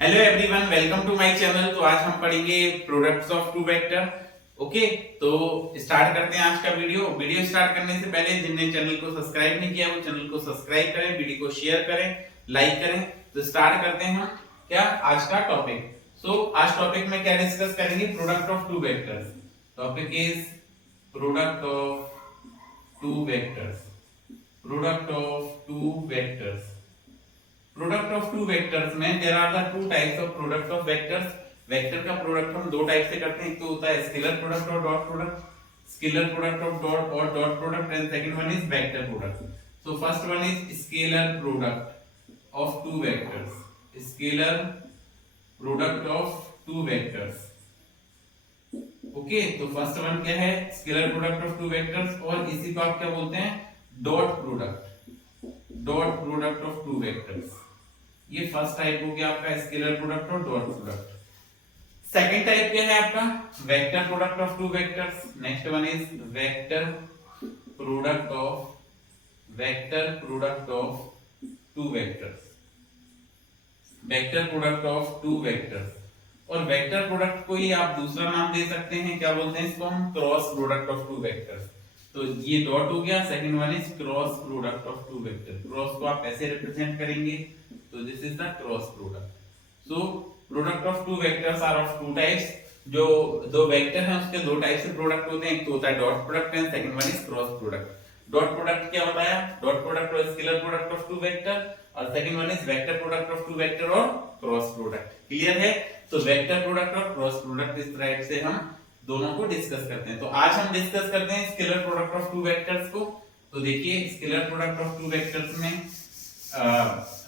Hello everyone, welcome to my channel. तो आज हम पढ़ेंगे products of two vector. Okay, तो स्टार्ट करते हैं आज का वीडियो स्टार्ट करने से पहले जिनने चैनल को सब्सक्राइब नहीं किया वो चैनल को सब्सक्राइब करें, वीडियो को शेयर करें, लाइक करें। तो स्टार्ट करते हैं हम क्या आज का टॉपिक। आज टॉपिक में क्या डिस्कस करेंगे? Product of two vectors. Topic is product of two vectors. Product of two vectors. Product of two vectors में there are the two types of product of vectors. Vector का product हम दो type से करते हैं, एक तो होता है स्केलर प्रोडक्ट और dot product. Scalar product of dot और dot product, and second one is vector product. So first one is scalar product of two vectors. Scalar product of two vectors. Okay, तो first one क्या है? Scalar product of two vectors, और इसी को आप क्या बोलते हैं? Dot product. Dot product of two vectors. ये फर्स्ट टाइप हो गया आपका स्केलर प्रोडक्ट और डॉट प्रोडक्ट। सेकंड टाइप क्या है आपका? Vector product of two vectors. Next one is vector product of two vectors. Vector product of two vectors. और vector product को ही आप दूसरा नाम दे सकते हैं, क्या बोलते हैं इसको हम? Cross product of two vectors. तो ये डॉट हो गया, second one is cross product of two vector. Cross को आप ऐसे रिप्रेजेंट करेंगे, तो this is the cross product. So product of two vectors are of two types. जो दो वेक्टर हैं उसके दो टाइप से प्रोडक्ट होते हैं, एक तो होता है dot product and second one is cross product. Dot product क्या होता है? डॉट प्रोडक्ट और scalar product of two vector, और second one is vector product of two vector और क्रॉस प्रोडक्ट। क्लियर है? तो वेक्टर प्रोडक्ट और क्रॉस प्रोडक्ट इस तरह से हम दोनों को डिस्कस करते हैं। तो आज हम डिस्कस करते हैं scalar product of two vectors को। तो देखिए, scalar product of two vectors में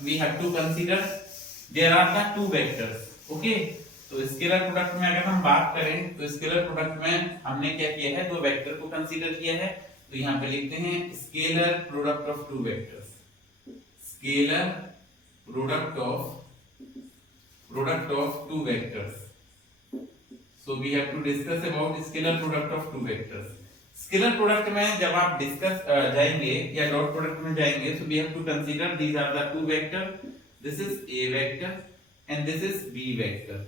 we have to consider there are the two vectors. Okay, तो स्केलर प्रोडक्ट में अगर हम बात करें तो स्केलर प्रोडक्ट में हमने क्या किया है? दो वेक्टर को कंसीडर किया है। तो यहाँ पे लिखते हैं scalar product of two vectors. Scalar product of two vectors. So we have to discuss about scalar product of two vectors. Scalar product में जब आप डिस्कस जाएंगे या डॉट प्रोडक्ट में जाएंगे, so we have to consider these are the two vector. This is a vector and this is b vector.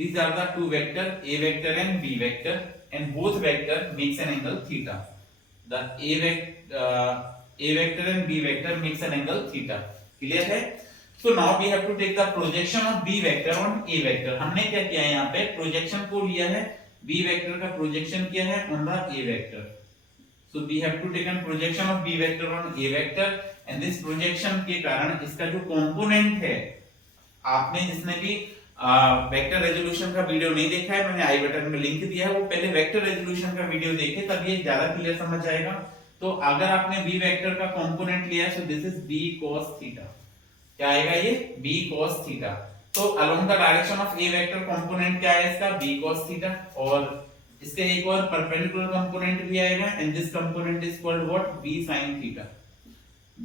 These are the two vector, a vector and b vector, and both vector makes an angle theta. The a vector and b vector makes an angle theta. Clear है? So now we have to take the projection of b vector on a vector. हमने क्या किया है? यहाँ पे projection को लिया है, b वेक्टर का प्रोजेक्शन किया है on the a vector. So we have to take a projection of b vector on a vector, and this projection के कारण इसका जो कंपोनेंट है, आपने जिसने भी वेक्टर रेजोल्यूशन का वीडियो नहीं देखा है, मैंने आई बटन में लिंक दिया है, वो पहले वेक्टर रेजोल्यूशन का वीडियो देखे, तब ये ज्यादा क्लियर समझ आएगा। तो अगर आपने b वेक्टर का कंपोनेंट लिया है, so this is b cos theta. क्या आएगा ये? b cos theta. तो along the direction of A vector component क्या है इसका? b cos theta. और इसके एक और परपेंडिकुलर कंपोनेंट भी आएगा, and this component is called what? b sin theta.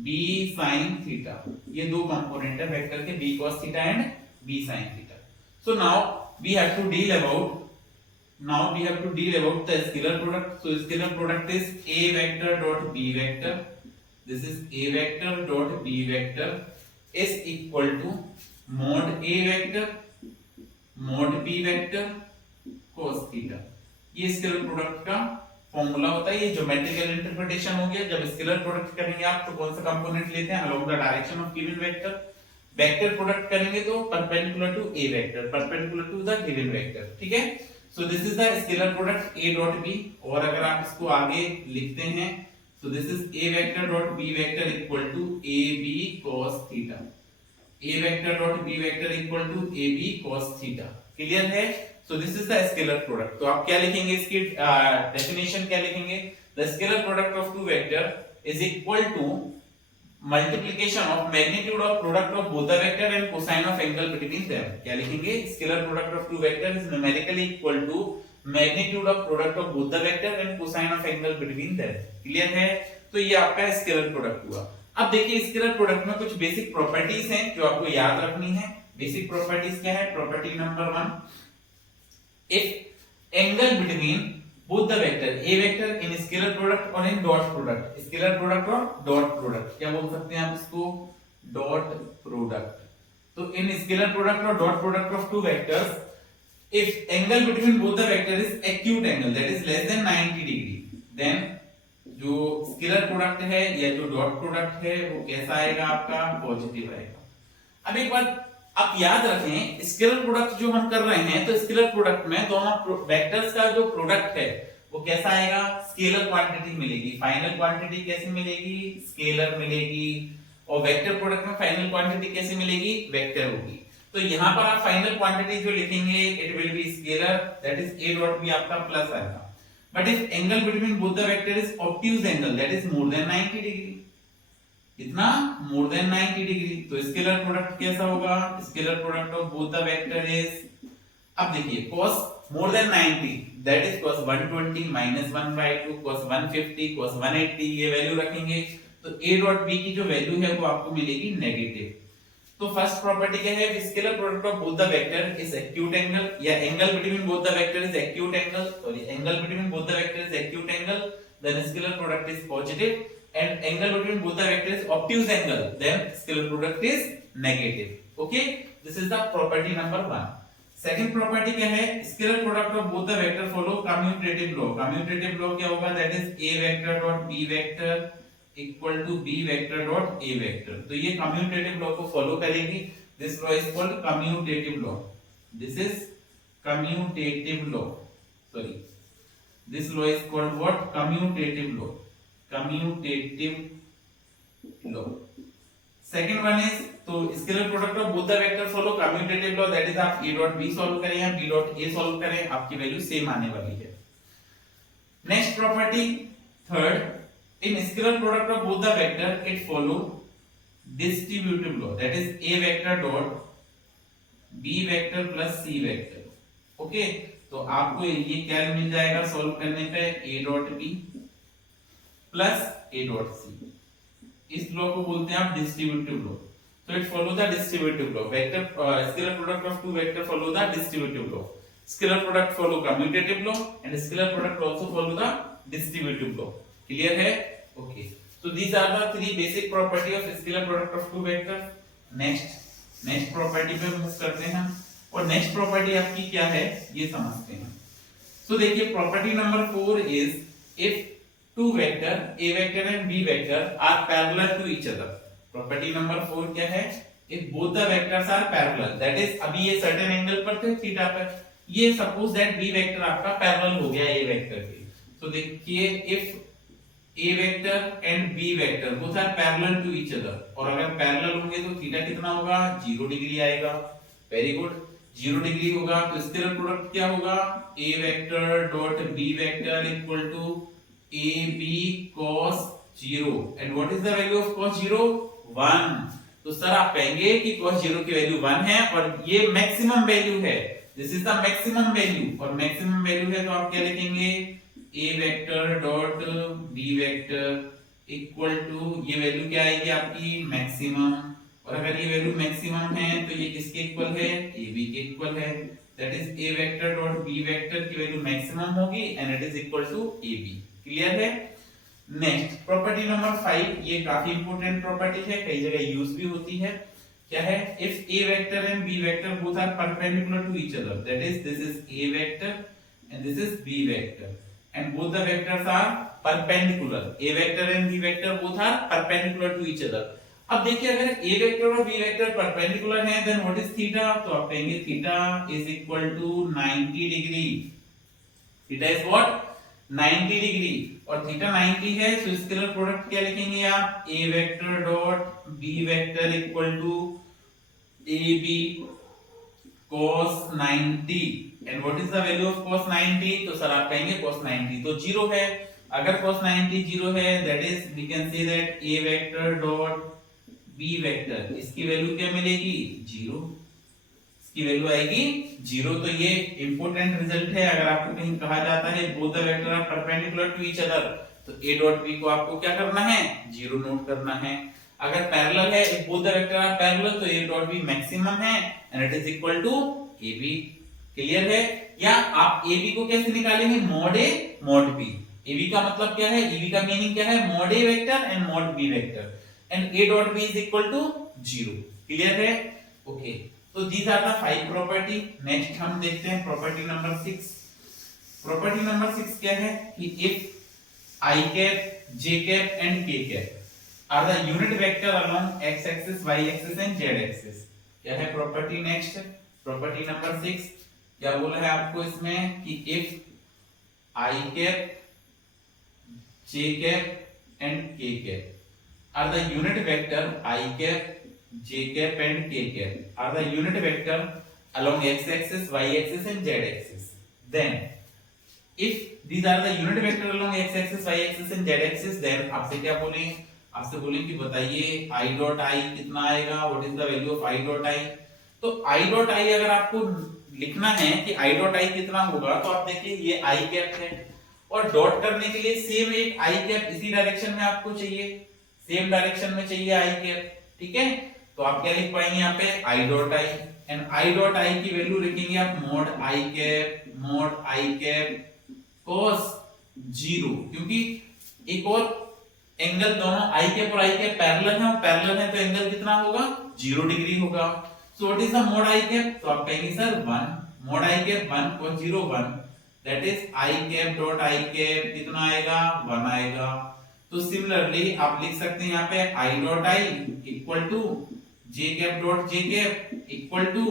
b sin theta. ये दो कंपोनेंट है वेक्टर के, b cos theta and b sin theta. So now we have to deal about the scalar product. So scalar product is a vector dot b vector. This is a vector dot b vector is equal to mod a vector mod b vector cos theta. ये scalar product का formula होता है। ये geometrical interpretation हो गया। जब scalar product करेंगे आप तो कौन सा कंपोनेंट लेते हैं? Along the direction of given vector. Vector product करेंगे तो perpendicular to a vector, perpendicular to the given vector. ठीक है? So this is the scalar product a dot b। और अगर आप इसको आगे लिखते हैं, so this is a vector dot b vector equal to ab cos theta. A vector dot b vector equal to ab cos theta. Clear है? So this is the scalar product. तो आप क्या लिखेंगे? इसकी डेफिनेशन क्या लिखेंगे? The scalar product of two vector is equal to multiplication of magnitude of product of both the vector and cosine of angle between them. क्या लिखेंगे? Scalar product of two vector is numerically equal to magnitude of product of both the vector and cosine of angle between them. Clear है? तो ये आपका scalar product हुआ। अब देखिए, scalar product में कुछ बेसिक प्रॉपर्टीज हैं जो आपको याद रखनी है। बेसिक प्रॉपर्टीज क्या है? Property number 1, if angle between both the vector A vector in scalar product और in dot product, scalar product और डॉट प्रोडक्ट, क्या बोल सकते हैं आप इसको? Dot product. तो इन स्केलर प्रोडक्ट और dot product of two vectors, if angle between both the vector is acute angle that is less than 90 degree, then जो स्केलर प्रोडक्ट है या जो डॉट प्रोडक्ट है वो कैसा आएगा आपका, पॉजिटिव आएगा। अब एक बात आप याद रखें, स्केलर प्रोडक्ट जो हम कर रहे हैं तो स्केलर प्रोडक्ट में दोनों वेक्टर्स का जो प्रोडक्ट है वो कैसा आएगा, स्केलर क्वांटिटी मिलेगी। फाइनल क्वांटिटी कैसी मिलेगी, स्केलर मिलेगी। और वेक्टर प्रोडक्ट में फाइनल क्वांटिटी कैसी मिलेगी, वेक्टर होगी। तो यहां पर आप फाइनल क्वांटिटी जो लिखेंगे it will be scalar, that is a dot b आपका प्लस आएगा। But if angle between both the vector is obtuse angle that is more than 90 degree, कितना, मोर देन 90 डिग्री, तो स्केलर प्रोडक्ट कैसा होगा, scalar product of both the vector is, अब देखिए cos more than 90 that is cos 120 minus 1/2 cos 150 cos 180, ये value रखेंगे तो a dot b की जो वैल्यू है वो आपको मिलेगी नेगेटिव। तो फर्स्ट प्रॉपर्टी क्या है, scalar product of both the vector is acute angle, या angle between both the vector is acute angle, sorry angle between both the vector is acute angle, then scalar product is positive, and angle between both the vectors is obtuse angle, then scalar product is negative. Okay, this is the property number 1. Second property क्या है, scalar product of both the vector follow commutative law. Commutative law क्या होगा, that is a vector dot b vector equal to b vector dot a vector. तो ये commutative law को follow करेगी. This law is called commutative law. This is commutative law. Sorry, this law is called what, commutative law. Commutative law. Second one is, तो scalar product of both the vector follow commutative law, that is आप a dot b solve करें या b dot a solve करें, आपकी value same आने वाली है। Next property third, in scalar product of both the vector it follow distributive law, that is a vector dot b vector plus c vector. Okay, तो आपको ये क्या मिल जाएगा सॉल्व करने पे, a dot b plus a dot c, इस law को बोलते हैं आप distributive law. So it follow the distributive law. Vector scalar product of two vector follow the distributive law. Scalar product follow commutative law and scalar product also follow the distributive law. Clear है? Okay. So these are the three basic property of scalar product of two vector. Next property पे move करते हैं और next property आपकी क्या है ये समझते हैं। So देखिए property number 4 is if two vector a vector and b vector are parallel to each other. Property number 4 क्या है, if both the vectors are parallel, that is अभी ये सर्टेन एंगल पर थे थीटा पर, ये सपोज दैट बी वेक्टर आपका parallel हो गया ए वेक्टर के। तो देखिए if A vector and B vector both are parallel to each other, और अगर पैरेलल होंगे तो थीटा कितना होगा, 0 डिग्री आएगा। वेरी गुड, 0 डिग्री होगा तो स्केलर प्रोडक्ट क्या होगा, A vector dot B vector equal to A B cos 0, and what is the value of cos 0, 1। तो सर आप कहेंगे कि cos 0 की वैल्यू 1 है और ये मैक्सिमम वैल्यू है, this is the maximum value, और मैक्सिमम वैल्यू है तो आप क्या लिखेंगे, a vector dot b vector equal to, ये वैल्यू क्या आएगी आपकी, मैक्सिमम, और अगर ये वैल्यू मैक्सिमम है तो ये किसके इक्वल है, ab के इक्वल है, that is a vector dot b vector की वैल्यू मैक्सिमम होगी and it is equal to ab। Clear है? नेक्स्ट प्रॉपर्टी नंबर 5, ये काफी इंपॉर्टेंट प्रॉपर्टी है, कई जगह यूज भी होती है। क्या है, if a vector and b vector both are perpendicular to each other, that is this is a vector and this is b vector and both the vectors are perpendicular, a vector and b vector both are perpendicular to each other. अब देखिए अगर a vector और b vector perpendicular हैं then what is theta, तो आप कहेंगे theta is equal to 90 degree, theta is what, 90 degree, और theta 90 है तो स्केलर प्रोडक्ट क्या लिखेंगे आप, a vector dot b vector equal to ab cos 90, and what is the value of cos 90, तो सर आप कहेंगे cos 90 तो 0 है, अगर cos 90 0 है that is we can say that a vector dot b vector, इसकी वैल्यू क्या मिलेगी, 0, की वैल्यू आएगी 0। तो ये इंपॉर्टेंट रिजल्ट है, अगर आपको कहीं कहा जाता है both the vector are perpendicular to each other तो a डॉट b को आपको क्या करना है, 0 नोट करना है। अगर पैरेलल है, if both the vector are parallel तो a डॉट b मैक्सिमम है and it is equal to ab। Clear है? या आप ab को कैसे निकालेंगे, mod a mod b, ab का मतलब क्या है, ab का मीनिंग क्या है, mod a vector and mod b vector, and a dot b is equal to 0। Clear है? ओके, तो these are the 5 property. Next हम देखते हैं प्रॉपर्टी नंबर 6। प्रॉपर्टी नंबर 6 क्या है कि if i cap, j cap and k cap are the unit vector along x axis, y axis and z axis. क्या है प्रॉपर्टी? नेक्स्ट प्रॉपर्टी नंबर 6 क्या बोला है आपको इसमें कि if i cap, j cap and k cap are the unit vector I cap, j cap and k cap are the unit vector along x axis, y axis and z axis. Then if these are the unit vector along x axis, y axis and z axis, then आपसे क्या बोले? आपसे बोले कि बताइए I dot I कितना आएगा? What is the value of I dot I? तो I dot I अगर आपको लिखना है कि I dot I कितना होगा, तो आप देखिए ये I cap है और डॉट करने के लिए सेम एक I cap इसी डायरेक्शन में आपको चाहिए, सेम डायरेक्शन में चाहिए आई कैप, ठीक है। तो आप क्या लिख पाएंगे यहाँ पे I dot I, and I dot आई की वैल्यू लिखेंगे आप मोड आई कैप cos 0, क्योंकि एक और एंगल दोनों आई कैप और आई कैप पैरेलल है, और पैरेलल है तो एंगल कितना होगा? 0 डिग्री होगा। सो what is the mode I cap? तो आप कहेंगे sir 1 mode I cap 1 cos 0 1, that is I cap dot I cap कितना आएगा? 1 आएगा। तो सिमिलरली आप लिख सकते हैं यहाँ पे I dot I equal to J cap dot J cap equal to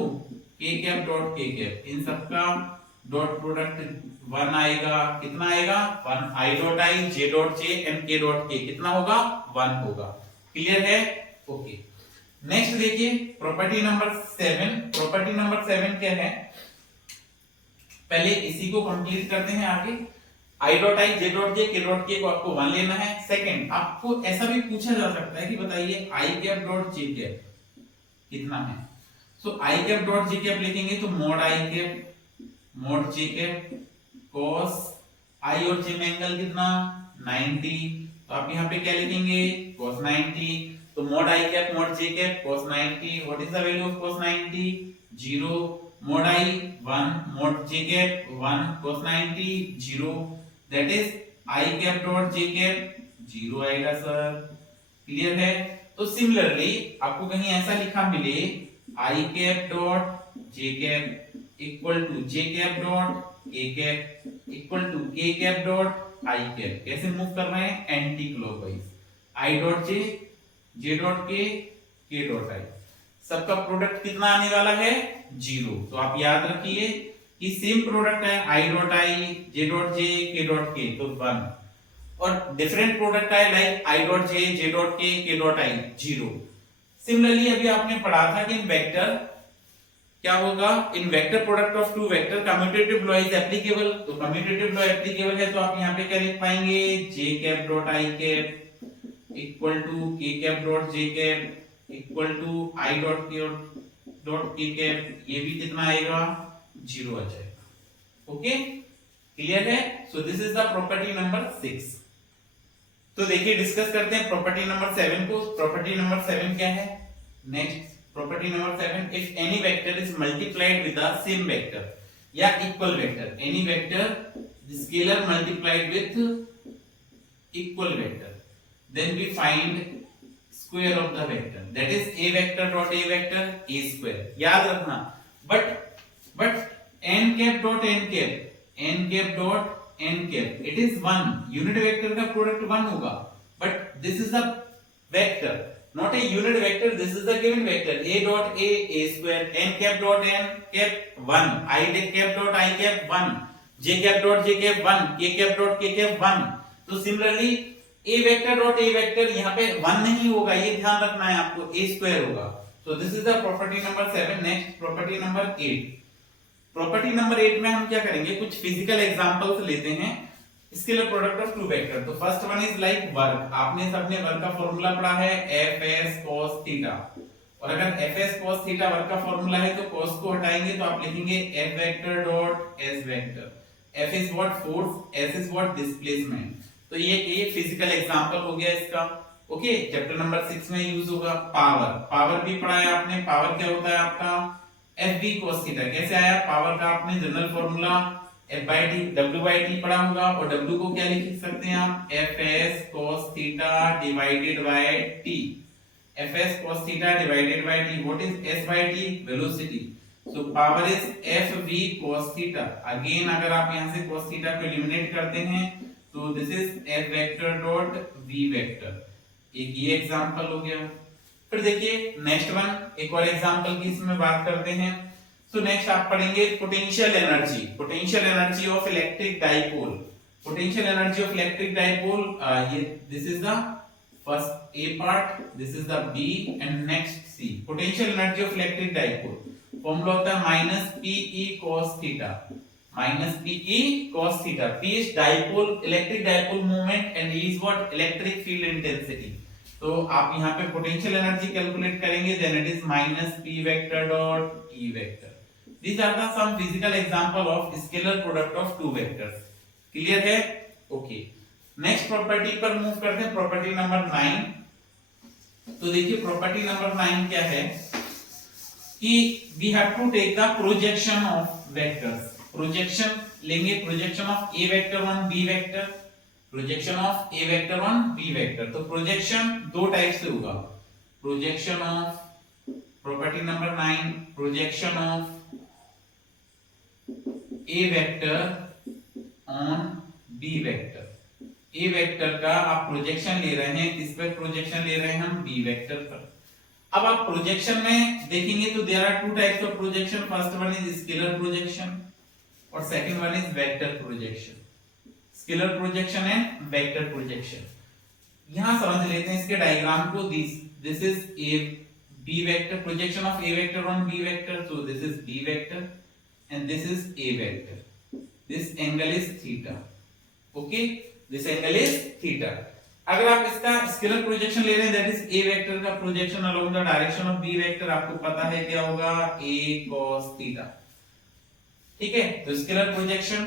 K cap dot K cap, इन सबका डॉट प्रोडक्ट 1 आएगा। कितना आएगा? 1। I dot I, J dot J and K dot K कितना होगा? 1 होगा। क्लियर है? ओके, नेक्स्ट देखिए प्रॉपर्टी नंबर 7। प्रॉपर्टी नंबर 7 क्या है? पहले इसी को कंप्लीट करते हैं आगे। आई डॉट आई, जे डॉट जे, के डॉट के को आपको 1 लेना है। सेकंड, आपको ऐसा भी पूछा जा सकता है कि बताइए आई कैप डॉट जे कैप कितना है। सो आई कैप डॉट जे कैप लिखेंगे तो mode I cap mode J cap cos आई और जे में एंगल कितना? 90, तो आप यहाँ पे क्या लिखेंगे? cos 90। तो mode I cap mode J cap cos 90, what is the value of cos 90? 0। Mode I 1 mode J cap 1 cos 90 0, that is I cap dot J cap 0 आएगा सर। क्लियर है? तो सिमिलरली आपको कहीं ऐसा लिखा मिले I cap dot J cap equal to J cap dot K cap equal to K cap dot I cap, कैसे move कर रहे हैं? Anti clockwise. I dot J dot K dot I, सबका प्रोडक्ट कितना आने वाला है? 0। तो आप याद रखिए कि सेम प्रोडक्ट है आई डॉट आई, जे डॉट जे, के डॉट के, तो 1, और डिफरेंट प्रोडक्ट है like I dot J dot K dot I 0। Similarly अभी आपने पढ़ा था कि इन वेक्टर क्या होगा? In vector product of two vector commutative law is applicable. तो कम्यूटेटिव लॉ एप्लीकेबल है तो आप यहाँ पे क्या लिख पाएंगे? J cap dot I cap equal to K cap dot J cap equal to I dot K cap, ये भी कितना आएगा? 0 आ जाएगा। ओके, क्लियर है? So this is the property number 6। तो देखिए डिस्कस करते हैं प्रॉपर्टी नंबर 7 को। प्रॉपर्टी नंबर 7 क्या है? Next property number 7, if any vector is multiplied with the same vector या equal vector, any vector scalar multiplied with equal vector, then we find square of the vector, that is a vector dot a vector a square. याद रखना, but n cap dot n cap dot n cap, it is 1, unit vector का product 1 होगा, but this is the vector, not a unit vector, this is the given vector a dot a square, n cap dot n cap 1, I cap dot I cap 1, j cap dot j cap 1, k cap dot k cap 1। तो similarly a vector dot a vector यहाँ पे 1 नहीं होगा, ये ध्यान रखना है आपको, a स्क्वायर होगा। सो this is the property number 7। Next property number 8। Property number 8 में हम क्या करेंगे? कुछ फिजिकल एग्जांपल्स लेते हैं scalar product of two vector. तो first one is like work, आपने सबने वर्क का फॉर्मूला पढ़ा है Fs cos थीटा, और अगर Fs cos थीटा वर्क का फॉर्मूला है तो cos को हटाएंगे तो आप लिखेंगे F vector dot S vector. F is what? Force, S is what? Displacement. तो ये फिजिकल एग्जांपल हो गया इसका। ओके, चैप्टर नंबर 6 में यूज होगा। पावर भी पढ़ा है आपने। पावर क्या होता है आपका? Fv cos theta. कैसे आया पावर का? आपने general formula F by T, W by T पढ़ा होगा, और W को क्या लिख सकते हैं आप? Fs cos theta divided by T। fs cos theta divided by t. What is s by t? Velocity. So power is fv cos theta. Again अगर आप यहाँ से cos theta को eliminate करते हैं तो this is f vector dot v vector. एक ये एग्जांपल हो गया। फिर देखिए नेक्स्ट वन, एक और एग्जांपल की इसमें बात करते हैं। सो नेक्स्ट आप पढ़ेंगे potential energy of electric dipole. Potential energy of electric dipole, ये this is the first A part, this is the B and next C. Potential energy of electric dipole formula होता है minus PE cos theta, minus PE cos theta. P is dipole, electric dipole movement and E is what? Electric field intensity. तो आप यहाँ पे potential energy calculate करेंगे, then it is minus P vector dot E vector. These are the some physical example of scalar product of two vectors. Clear है? Okay, next property पर move करते हैं, property number 9। तो देखिए property number 9 क्या है कि we have to take the projection of vectors. Projection लेंगे, projection of A vector on B vector, projection of A vector on B vector. तो प्रोजेक्शन दो टाइप से होगा, projection of, property number 9, projection of A vector on B vector. A vector का आप projection ले रहे हैं, किस पर प्रोजेक्शन ले रहे हैं? हम बी वेक्टर पर। अब आप प्रोजेक्शन में देखेंगे तो there are two types of projection, first one is scalar projection और second one is vector projection. Scalar projection and vector projection. यहां समझ लेते हैं इसके डायग्राम को। This is A B vector, projection of A vector on B vector, so this is B vector and this is a vector. This angle is theta. Okay, this angle is theta. अगर आप इसका scalar projection ले रहे हैं, that is a vector का projection along the direction of b vector, आपको पता है क्या होगा? a cos theta। ठीक है, तो scalar projection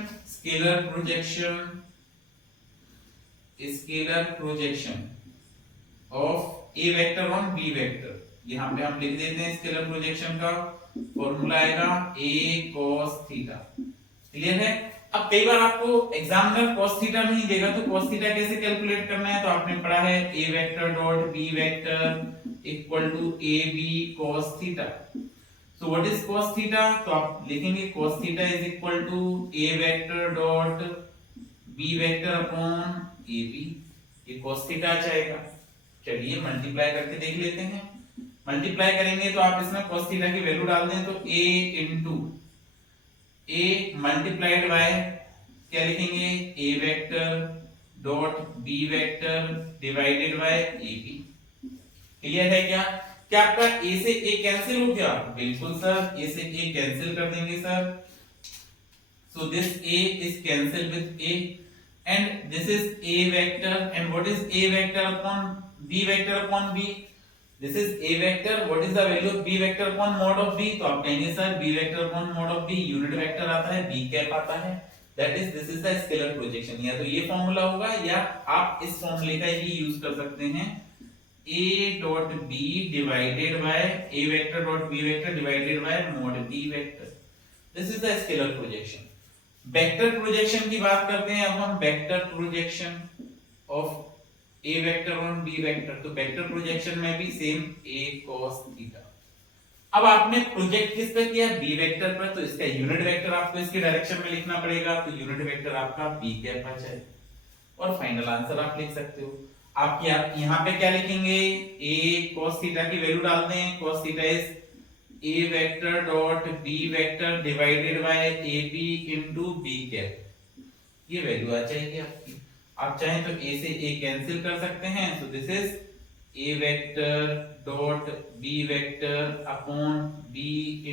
of a vector on b vector, यहाँ पे हम लिख देते हैं स्केलर प्रोजेक्शन का फॉर्मूला आएगा a cos थीटा। क्लियर है? अब कई बार आपको एग्जामिनर cos थीटा नहीं देगा तो cos थीटा कैसे कैलकुलेट करना है? तो आपने पढ़ा है a vector dot b vector equal to ab cos theta. So what is cos theta? तो आप लिखेंगे cos theta is equal to a vector dot b vector upon ab। ये cos थीटा आ जाएगा। चलिए मल्टीप्लाई करके देख लेते हैं। मल्टीप्लाई करेंगे तो आप इसमें cos थीटा की वैल्यू डाल दें तो a into a multiplied by क्या लिखेंगे? a vector dot b vector divided bye ab। Clear है क्या? क्या आपका a से a कैंसिल हो गया? बिल्कुल सर, a से a कैंसिल कर देंगे sir. So this a is cancel with a and this is a vector and what is a vector upon b vector upon b? This is a vector. What is the value of b vector upon mod of b? तो आप कहेंगे sir b vector upon mod of b unit vector आता है, b cap आता है। That is this is the scalar projection। या तो ये फॉर्मूला होगा या आप इस फॉर्मूले का ही यूज कर सकते हैं, a dot b divided by a vector dot b vector divided by mod b vector। This is the scalar projection। Vector projection की बात करते हैं अब हम, vector projection of a vector on b vector. तो वेक्टर प्रोजेक्शन में भी same a cos theta. अब आपने प्रोजेक्ट किस पे किया? b वेक्टर पर, तो इसका यूनिट वेक्टर आपको इसके डायरेक्शन में लिखना पड़ेगा, तो यूनिट वेक्टर आपका b कैप आ जाए और फाइनल आंसर आप लिख सकते हो। आप यहाँ पे क्या लिखेंगे? a cos थीटा की वैल्यू डाल दें, cos theta is a vector dot b vector divided bye ab into b cap. ये वैल्यू आ जाएगी आपकी। आप चाहें तो a से a कैंसिल कर सकते हैं, सो this is a vector dot b vector upon b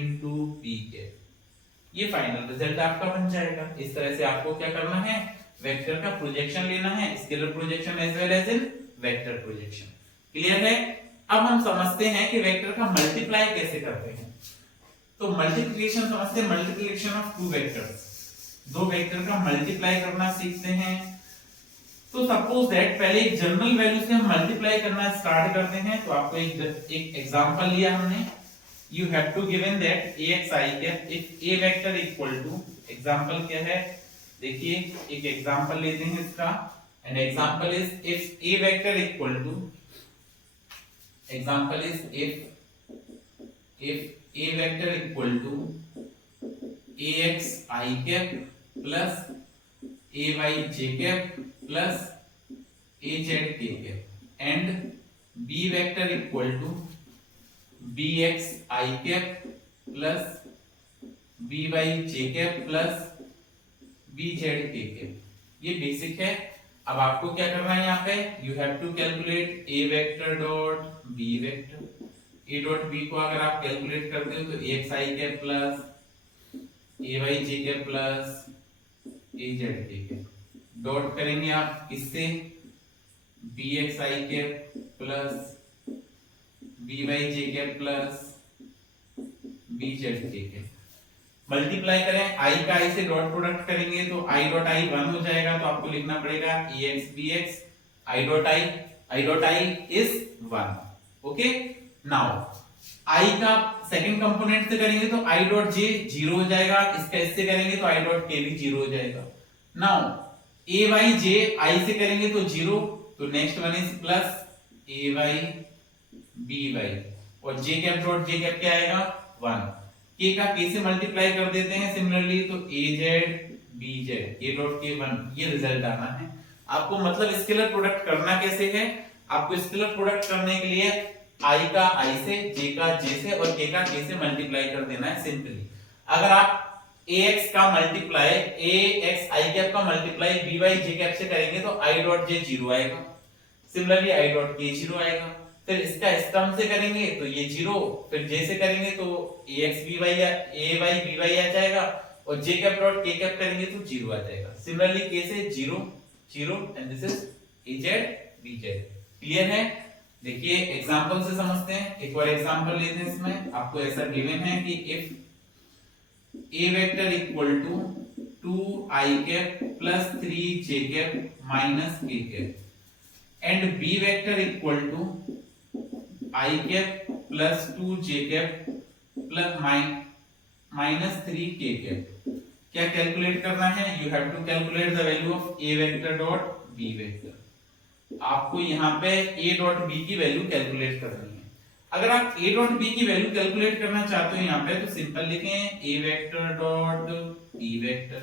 into b cap. ये फाइनल रिजल्ट आपका बन जाएगा। इस तरह से आपको क्या करना है? वेक्टर का प्रोजेक्शन लेना है, scalar projection as well as in vector projection. Clear है? अब हम समझते हैं कि वेक्टर का मल्टीप्लाई कैसे करते हैं। तो मल्टीप्लिकेशन समझते हैं, मल्टीप्लिकेशन ऑफ टू वेक्टर्स। दो वेक्टर का मल्टीप्लाई करना सीखते हैं। तो सपोज दैट पहले एक जनरल वैल्यू से हम मल्टीप्लाई करना स्टार्ट करते हैं। तो आपको एक एग्जांपल लिया हमने, you have to given that axi cap if a vector equal to, example क्या है देखिए, एक एग्जांपल लेते हैं इसका, and example is if a vector equal to example is if a vector equal to ax I cap plus ay j cap plus az k cap and b vector equal to bx I cap plus by j cap plus bz k cap। ये basic है। अब आपको क्या करना है, यहाँ पे you have to calculate a vector dot b vector. a dot b को अगर आप कैलकुलेट करते हो तो ax I cap plus ay j cap plus az k cap dot करेंगे आप इससे bx I cap plus by j cap plus bz k cap multiply करें i का i से डॉट प्रोडक्ट करेंगे तो i डॉट i 1 हो जाएगा, तो आपको लिखना पड़ेगा ax bx i dot i is 1। Okay, now i का सेकंड कंपोनेंट से करेंगे तो i डॉट j 0 हो जाएगा, इसका इससे करेंगे तो i डॉट k भी 0 हो जाएगा। नाउ ay j i से करेंगे तो 0, तो next one is plus ay by और j cap dot j cap क्या आएगा 1। k का k से मल्टीप्लाई कर देते हैं सिमिलरली, तो az bz k dot k 1, ये रिजल्ट आना है आपको। मतलब स्केलर प्रोडक्ट करना कैसे है, आपको स्केलर प्रोडक्ट करने के लिए i का i से, j का j से और k का k से मल्टीप्लाई कर देना है सिंपली। अगर आप ax का मल्टीप्लाई ax i कैप का मल्टीप्लाई by j कैप से करेंगे तो i डॉट j 0 आएगा, सिमिलरली i डॉट k 0 आएगा। फिर इसका इस टर्म से करेंगे तो ये 0, फिर j से करेंगे तो ax by by आ जाएगा और j cap dot k cap करेंगे तो 0 आ जाएगा। सिमिलरली k से 0 0 and this is az bz। Clear है? देखिए एग्जांपल से समझते हैं, एक और एग्जांपल लेते हैं। इसमें आपको ऐसा गिवन है कि if a vector equal to 2i cap plus 3j cap minus k cap and b vector equal to i cap plus 2j cap plus minus 3k cap, क्या कैलकुलेट करना है? You have to calculate the value of a vector dot b vector. आपको यहाँ पे a dot b की value calculate करनी है। अगर आप a डॉट b की वैल्यू कैलकुलेट करना चाहते हो यहाँ पे तो सिंपल लिखें a vector dot b vector.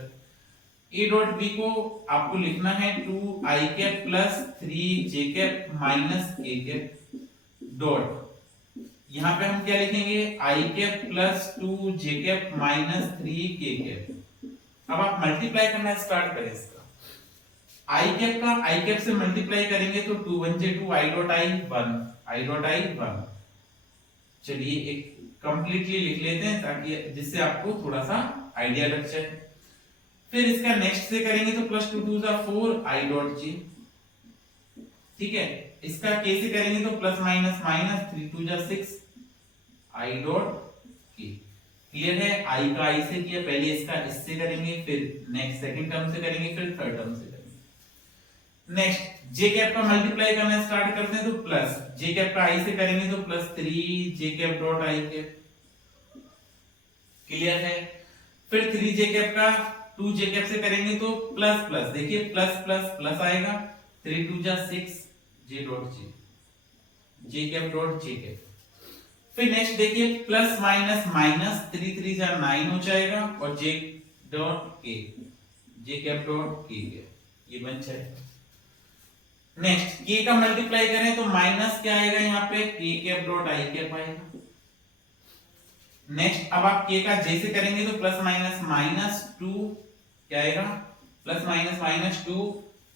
a dot b को आपको लिखना है 2i cap plus 3j cap minus k cap dot, यहाँ पे हम क्या लिखेंगे i cap plus 2j cap minus 3k cap. अब आप मल्टीप्लाई करना स्टार्ट करें इसका, i कैप से मल्टीप्लाई करेंगे तो 2 1 j 2 i डॉट i 1। चलिए एक कंप्लीटली लिख लेते हैं ताकि जिससे आपको थोड़ा सा आइडिया लग जाए। फिर इसका नेक्स्ट से करेंगे तो प्लस 2 2 4 i डॉट j, ठीक है। इसका k से करेंगे तो plus minus minus 3 2 6 i dot k। Clear है? i का i से किया, पहले इसका इससे करेंगे, फिर नेक्स्ट सेकंड टर्म से करेंगे, फिर थर्ड टर्म से करेंगे। नेक्स्ट j कैप का मल्टीप्लाई करना स्टार्ट करते हैं तो प्लस j कैप का i से करेंगे तो plus 3j cap dot i cap. Clear है? फिर 3j कैप का 2j कैप से करेंगे तो प्लस प्लस, देखिए प्लस प्लस प्लस आएगा, 3 2 6 j dot j cap dot j cap. फिर नेक्स्ट देखिए प्लस माइनस माइनस 3 3 9 हो जाएगा और j dot k j cap dot k ये बन जाएगा। नेक्स्ट k का मल्टीप्लाई करें तो माइनस क्या आएगा यहाँ पे k cap dot i cap आएगा। नेक्स्ट अब आप k का j से करेंगे तो प्लस माइनस माइनस 2 क्या आएगा, plus minus minus 2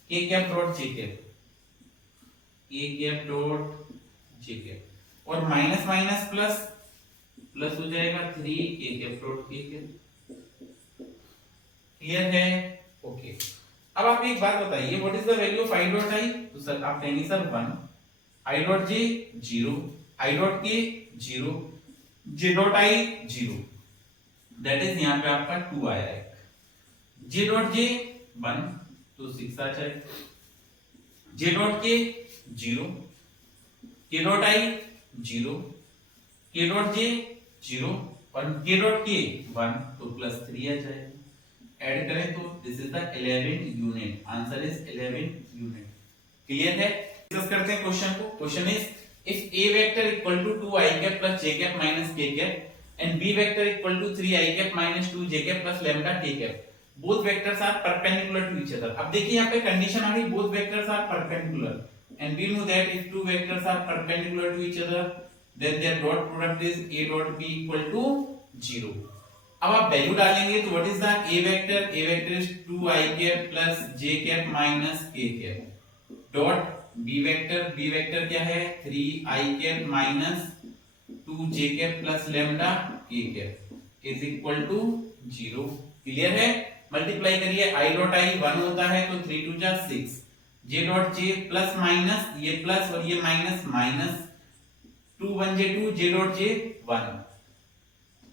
k cap dot j cap, k cap dot j cap और माइनस माइनस प्लस प्लस हो जाएगा 3 k cap dot k cap. Clear है? ओके, अब आप एक बात बताइए, what is the value of i dot i? तो सर आप कहेंगे sir 1, i dot j 0, i dot k 0, j dot i 0, that is यहाँ पे आपका 2 आया है। j डॉट j 1 तो 6 आ जाएगा, j dot k 0, k dot i 0, k dot j 0 और k डॉट k 1 तो प्लस 3 आ जाएगा। ऐड करें तो this is the 11 unit, answer is 11 unit. Clear है? डिस्कस करते हैं क्वेश्चन को। Question is if a vector equal to 2 I cap plus j cap minus k cap and b vector equal to 3 I cap minus 2 j cap plus lambda k cap, both vectors are perpendicular to each other. अब देखिए यहाँ पे condition आ गई both vectors are perpendicular and we know that if two vectors are perpendicular to each other then their dot product is a dot b equal to 0. अब आप value डालेंगे तो what is the a vector is 2 I cap plus j cap minus k cap dot b vector क्या है 3 I cap minus 2 j cap plus lambda k cap is equal to 0. Clear है? Multiply करिए I dot I 1 होता है तो 3 2 जा 6 j dot j plus minus ये plus और ये minus minus 2 1 j 2 j dot j 1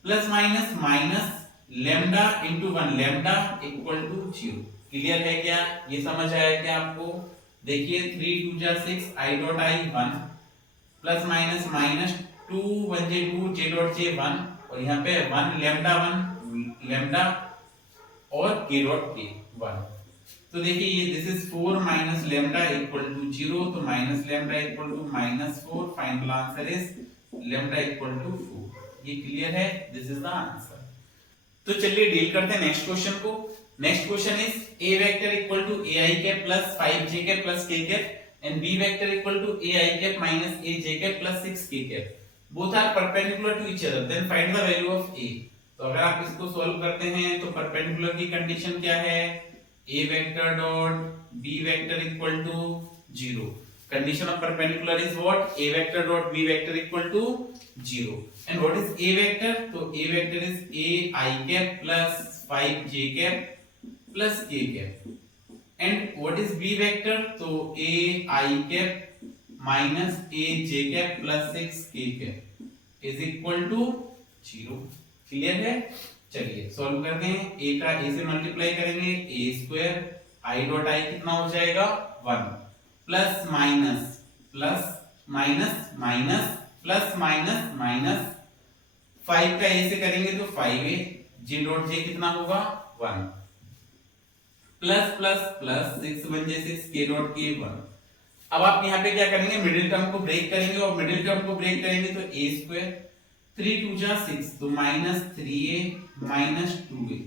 plus minus minus lambda into 1 lambda equal to 0. Clear है क्या? ये समझ आया क्या आपको? देखिए 3 2 जा 6 I dot I 1 plus minus minus 2 1 j 2 j dot j 1 और यहाँ पे 1 लैम्डा और k डॉट k 1. तो देखिए ये this is 4 minus lambda equal to 0 तो minus lambda equal to minus 4. Final answer is lambda equal to 4. ये clear है? This is the answer. तो चलिए डील करते हैं नेक्स्ट क्वेश्चन को. Next question is a vector equal to ai cap plus 5j cap plus k cap and b vector equal to ai cap minus aj cap plus 6k cap. Both are perpendicular to each other then find the value of a. तो अगर आप इसको solve करते हैं तो perpendicular की condition क्या है? a vector dot b vector equal to 0. Condition of perpendicular is what? A vector dot b vector equal to 0. And what is a vector? So a vector is a I cap plus 5j cap plus k cap. And what is b vector? So a I cap minus a j cap plus 6k cap is equal to 0. Clear है? चलिए solve करते हैं. a का a से multiply करेंगे a square I dot I कितना हो जाएगा 1 plus minus minus plus minus minus 5 का ए से करेंगे तो 5a j डॉट j कितना होगा 1 plus plus plus 6 1 j 6 k dot k 1. अब आप यहाँ पे क्या करेंगे? मिडिल टर्म को ब्रेक करेंगे और मिडिल टर्म को ब्रेक करेंगे तो a स्क्वायर 3 2 जा 6 तो minus 3a minus 2a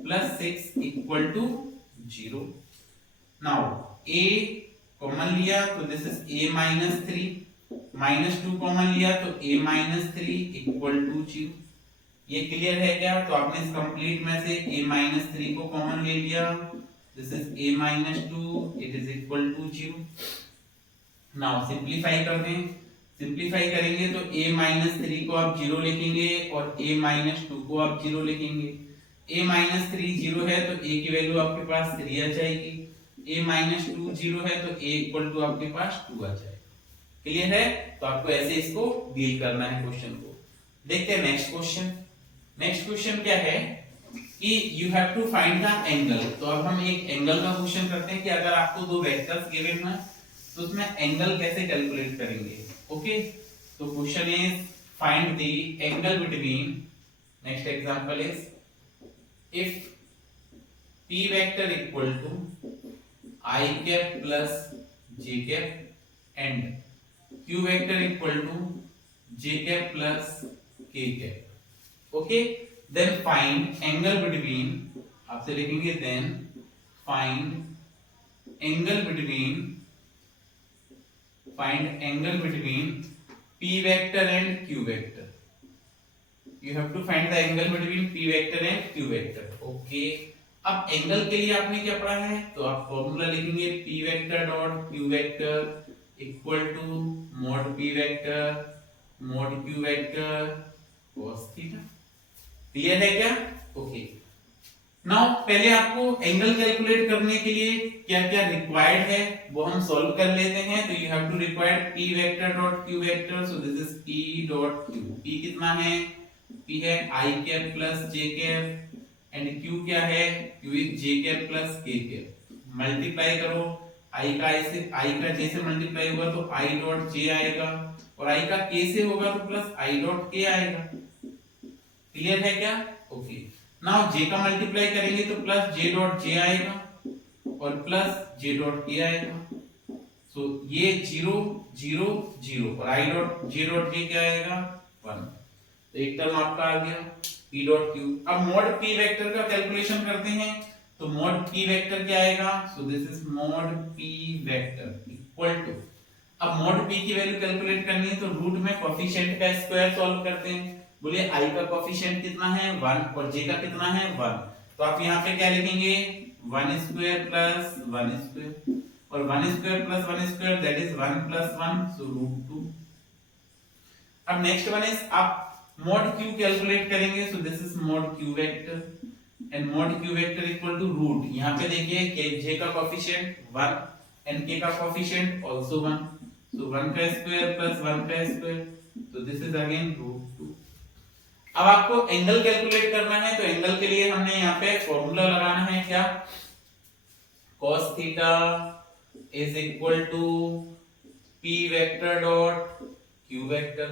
plus 6 equal to 0. Now a common लिया तो this is a minus 3 minus 2 common लिया तो a माइनस 3 इक्वल टू 0. ये क्लियर है क्या? तो आपने इस कंप्लीट में से a माइनस 3 को कॉमन ले लिया. This is a minus 2 it is equal to 0. Now simplify करते हैं. सिंपलीफाई करेंगे तो a माइनस 3 को आप 0 लिखेंगे और a माइनस 2 को आप 0 लिखेंगे. a माइनस 3 0 है तो a की वैल्यू आपके पास 3 आ जाएगी. a माइनस 2 0 है तो a इक्वल टू आपके पास 2 आ जाएगा. क्लियर है? तो आपको ऐसे इसको डील करना है क्वेश्चन को. देखते हैं नेक्स्ट क्वेश्चन. नेक्स्ट क्वेश्चन क्या है कि you have to find the angle. तो अब हम एक एंगल का क्वेश्चन करते हैं कि अगर आपको दो वेक्टर्स गिवन है तो उसमें एंगल कैसे कैलकुलेट करेंगे. ओके तो question is find the angle between. Next example is if p vector equal to I cap plus j cap and q vector equal to j cap plus k cap. Okay, then find angle between. आपसे लिखेंगे then find angle between p vector and q vector. You have to find the angle between p vector and q vector. Okay. अब angle के लिए आपने क्या पढ़ा है? तो आप फॉर्मूला लिखेंगे p vector dot q vector equal to mod p vector mod q vector cos theta. Clear है क्या? ओके. नाउ पहले आपको एंगल कैलकुलेट करने के लिए क्या क्या रिक्वायर्ड है वो हम सॉल्व कर लेते हैं. तो you have to require p vector dot q vector. So this is p dot q. p कितना है? p है i cap plus j cap and q क्या है? q is j cap plus k cap. Multiply करो i का j से multiply होगा तो i डॉट j आएगा और i का k से होगा तो प्लस i डॉट k आएगा. क्लियर है क्या? ओके. नाउ j का मल्टीप्लाई करेंगे तो प्लस j डॉट j आएगा और प्लस j डॉट k आएगा. सो ये 0 0 0 और आई डॉट जे डॉट जे क्या आएगा 1, तो एक टर्म आपका आ गया p डॉट q। अब मॉड p वेक्टर का कैलकुलेशन करते हैं, तो मॉड p वेक्टर क्या आएगा, so this is mod p vector equal to, अब मॉड p की वैल्यू कैलकुलेट करनी है तो रूट में कोएफिशिएंट का स्क्वायर सॉल्व करते हैं। बोलिए i का कोएफिशिएंट कितना है 1 और j का कितना है 1, तो आप यहाँ पे क्या लिखेंगे 1 स्क्वायर प्लस 1 स्क्वायर, और 1 square plus 1 square that is 1 plus 1, so root 2। अब नेक्स्ट वन इज आप mod q कैलकुलेट करेंगे, so this is mod q vector and mod q vector equal to root, यहाँ पे देखिए k j का coefficient 1 and k का coefficient also 1, सो 1 का स्क्वायर प्लस 1 का स्क्वायर, तो दिस इज अगेन रूट 2। अब आपको एंगल कैलकुलेट करना है, तो एंगल के लिए हमने यहाँ पे फॉर्मूला लगाना है क्या, cos theta is equal to p vector dot q vector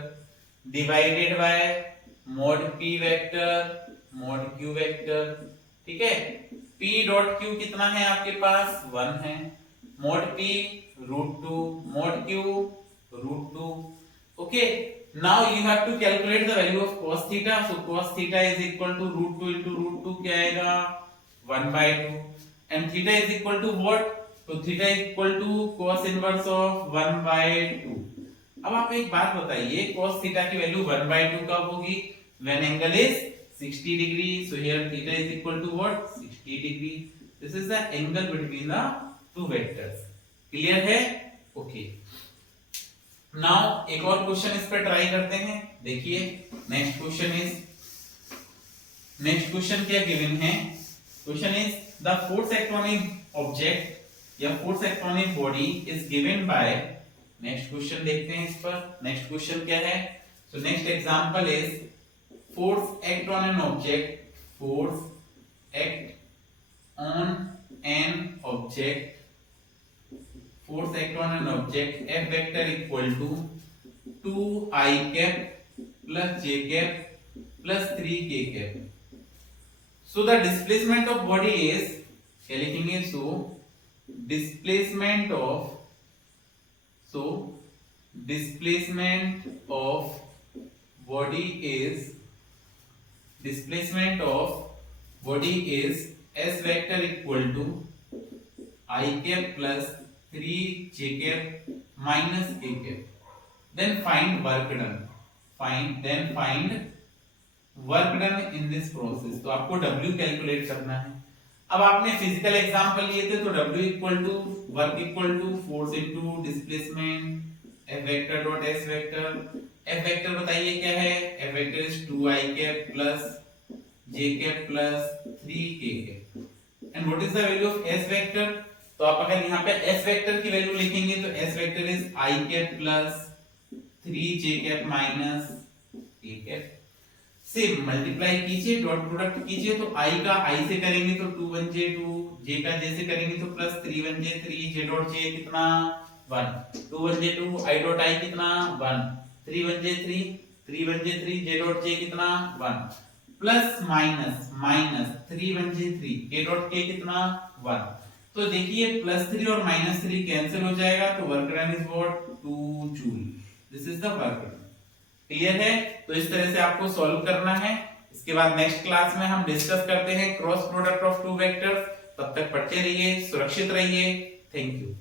divided by mod p vector mod q vector, ठीक है। p डॉट q कितना है आपके पास 1 है, mod p root 2, mod q root 2, okay. Now you have to calculate the value of cos theta, so cos theta is equal to root 2 into root 2 क्या आएगा 1/2 and theta is equal to what, तो theta equal to cos inverse of 1/2। अब आप एक बात बताइए cos theta की value 1/2 कब होगी, when angle is 60 degree, so here theta is equal to what 60 degree, this is the angle between the two vectors. Clear है, ओके। नाउ एक और क्वेश्चन इस पर ट्राई करते हैं, देखिए नेक्स्ट क्वेश्चन क्या गिवन है, question is the force act on a object या force act on a body is given by, next question देखते हैं इस पर, नेक्स्ट क्वेश्चन क्या है, so next example is force act on an object, force act on an object, force act on an object F vector equal to 2i cap plus j cap plus 3k cap, so the displacement of body is क्या लिखेंगे, so displacement of body is S vector equal to I cap plus 3j cap minus k cap, then find work done, find work done in this process, तो आपको W calculate करना है। अब आपने physical example लिए थे, तो W equal to work equal to force into displacement F vector dot S vector, F vector बताइए क्या है, F vector is 2i cap plus j cap plus 3k cap, and what is the value of S vector, तो आप अगर यहाँ पे S vector की value लिखेंगे तो S vector is I cap plus 3j cap minus k cap, से multiply कीजिए डॉट प्रोडक्ट कीजिए, तो I का I से करेंगे तो 2 1j 2, j का j से करेंगे तो plus 3 1j 3, j dot j कितना 1, 2 1j 2, I डॉट I कितना 1, 3 1j 3, 3 1j 3, j dot j कितना 1, plus minus minus 3 1j 3, k dot k कितना 1, तो देखिए प्लस 3 और माइनस 3 कैंसिल हो जाएगा, तो work done is what 2 joule, this is the work done. Clear है, तो इस तरह से आपको सॉल्व करना है। इसके बाद नेक्स्ट क्लास में हम डिस्कस करते हैं cross product of two vectors. तब तक पढ़ते रहिए, सुरक्षित रहिए, थैंक यू।